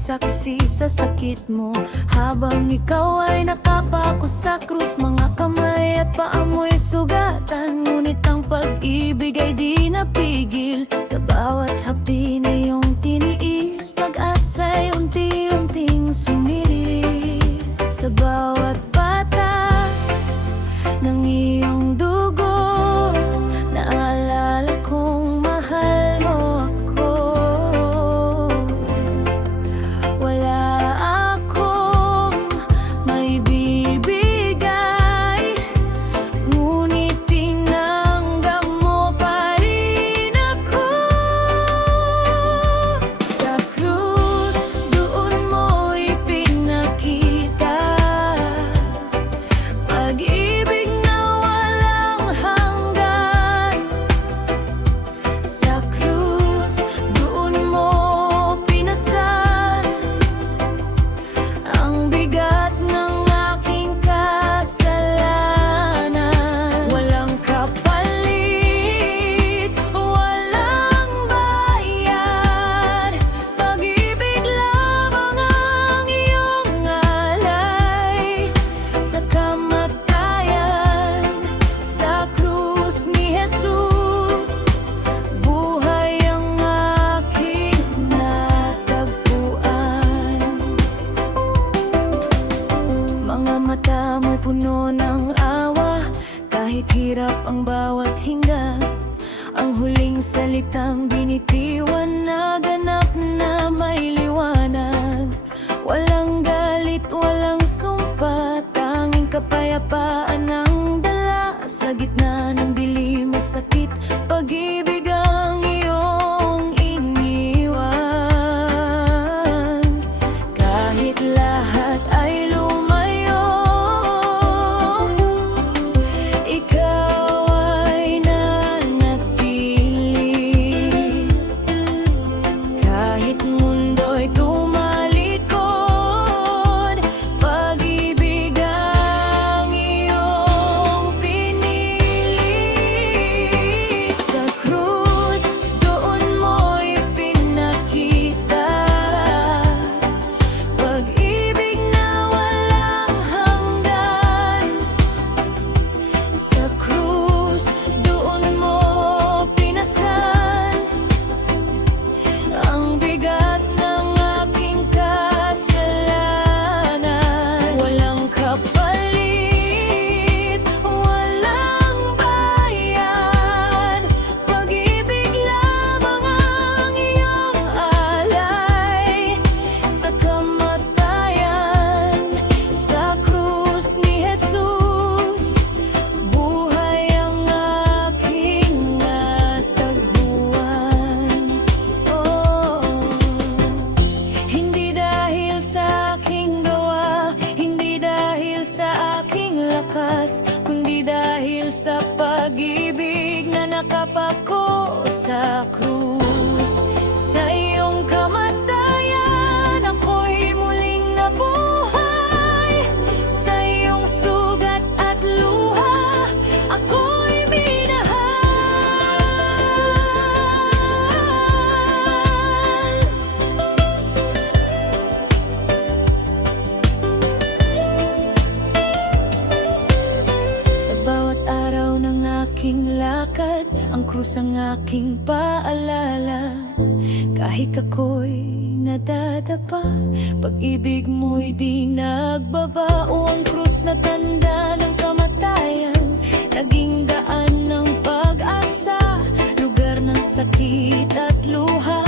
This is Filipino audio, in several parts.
saksi sa sakit mo. Habang ikaw ay nakapako sa krus, mga kamay at paa mo'y sugatan, ngunit ang pag-ibig ay di napigil. Sa bawat hapdi na iyong tiniis, pag-asa'y unti-unting sumilip. Sa bawat bata ng iyong dugo, naalala kong mahal mo ako. Wala akong maibibigay, ngunit tinanggap mo pa rin ako. Sa krus, doon mo ipinakita pag-ibig na walang hanggan. Sa krus, doon mo pinasan ang bigat ng aking kasalanan. Walang kapalit, walang bayad, pag-ibig lamang ang iyong alay. Sa kamatayan, sa krus ni Jesus, buhay ang aking natagpuan. Mga mata mo'y puno ng awa, kahit hirap ang bawat hinga. Ang huling salitang binitiwan, naganap na may liwanag. Walang galit, walang sumpa, tanging kapayapaan ang dala. Sa gitna ng dilim at sakit, pag-ibig ang iyong iniwan. Kahit lahat ay lumayo, ikaw ay nanatili. Kahit mundo'y tumalikod, pag-ibig ang iyong pinili. Sa krus, doon mo ipinakita pag-ibig na walang hanggan. Sa krus, doon mo pinasan ang bigat ng aking kasalanan. Walang kapalit, walang bayad, pag-ibig lamang ang iyong alay. Sa kamatayan, sa krus ni Jesus, buhay ang aking natagpuan. Oh, hindi dahil sa aking gawa, hindi dahil sa aking lakas, kundi dahil sa pag-ibig na nakapako sa krus. Sa iyong kamatayan, ako'y muling nabuhay. Sa iyong sugat at luha, ako'y minahal. Sa bawat araw ng aking lakad, ang krus ang aking paalala. Kahit ako'y nadadapa, pag-ibig mo'y di nagbabao. Ang krus na tanda ng kamatayan, naging daan ng pag-asa, lugar ng sakit at luha,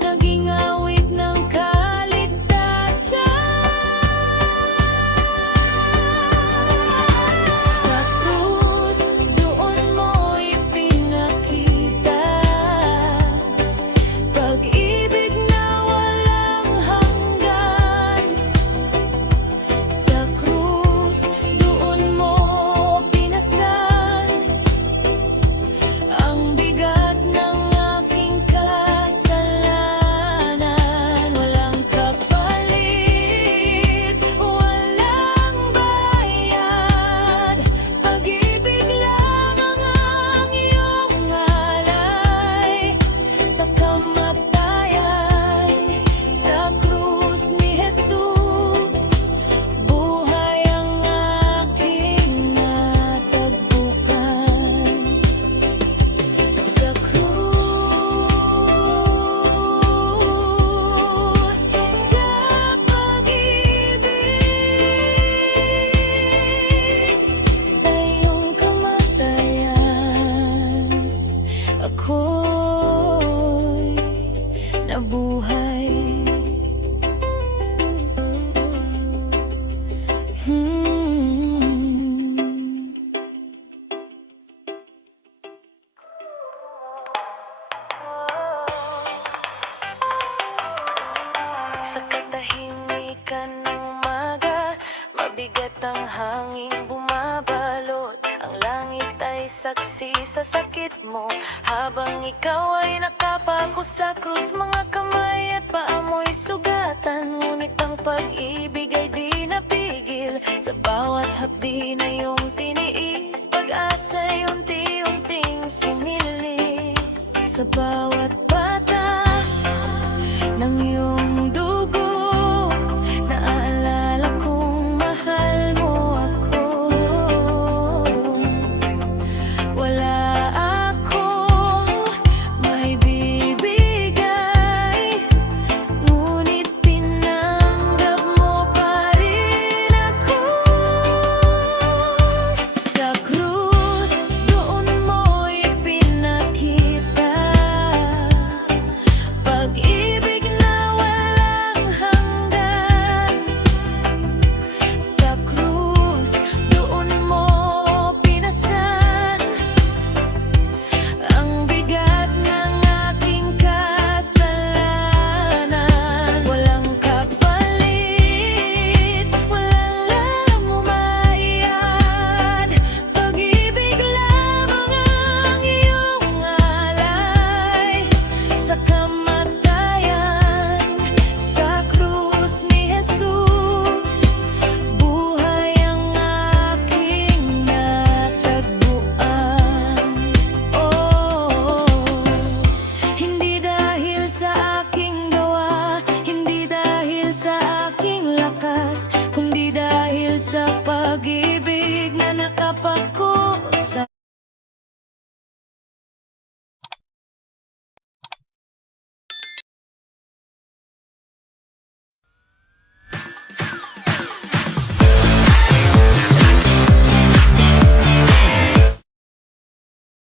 naging awit ng kaligtasan. Sa krus, doon mo ipinakita pag-ibig na walang hanggan. Sa krus, doon mo pinasan Sa katahimikan ng umaga, mabigat ang hangin bumabalot. Ang langit ay saksi sa sakit mo, habang ikaw ay nakapako sa krus. Mga kamay at paa mo'y sugatan, ngunit ang pag-ibig ay di napigil. Sa bawat hapdi na iyong tiniis, pag-asa'y unti-unting sumili. Sa bawat